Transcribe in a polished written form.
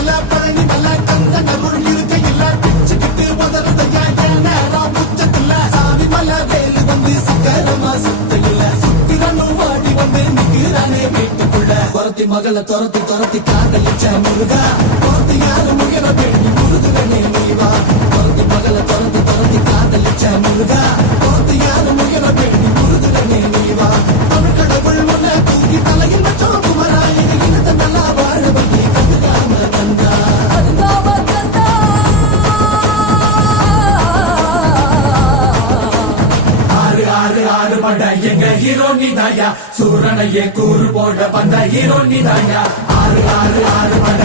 மலை பழனி மலை கந்த நருள் இருக்க இல்ல பிச்சுக்கிட்டு உதறதையா ஏன் நேரம் உச்சத்தில்ல சாமி மலை வேலு வந்து சக்கரமா சுத்தையில சுத்திரனும் வாடி வந்து நிக்கிறானே வீட்டுக்குள்ள துரத்தி மகளை துரத்தி காதலிச்ச முருகா துரத்தி யாரு முயல வேண்டி முருதுகனே நீவா துரத்தி மகளை துரத்தி காதலிச்ச முருகா துரத்தி யாரு முயல வேண்டி முருதுகனே நீவா தமிழ் கடவுள் முன்ன தூக்கி தலையில் வச்சோம் குமரா இது இனத்தை நல்லா வாழ வழி கண்டுக்காம தந்தா ஆறு ஆறு ஆறு பண்ட எங்க ஹீரோ நீதாயா சூரனையே கூறு போட வந்த ஹீரோ நீதாயா ஆறு ஆறு ஆறு பண்ட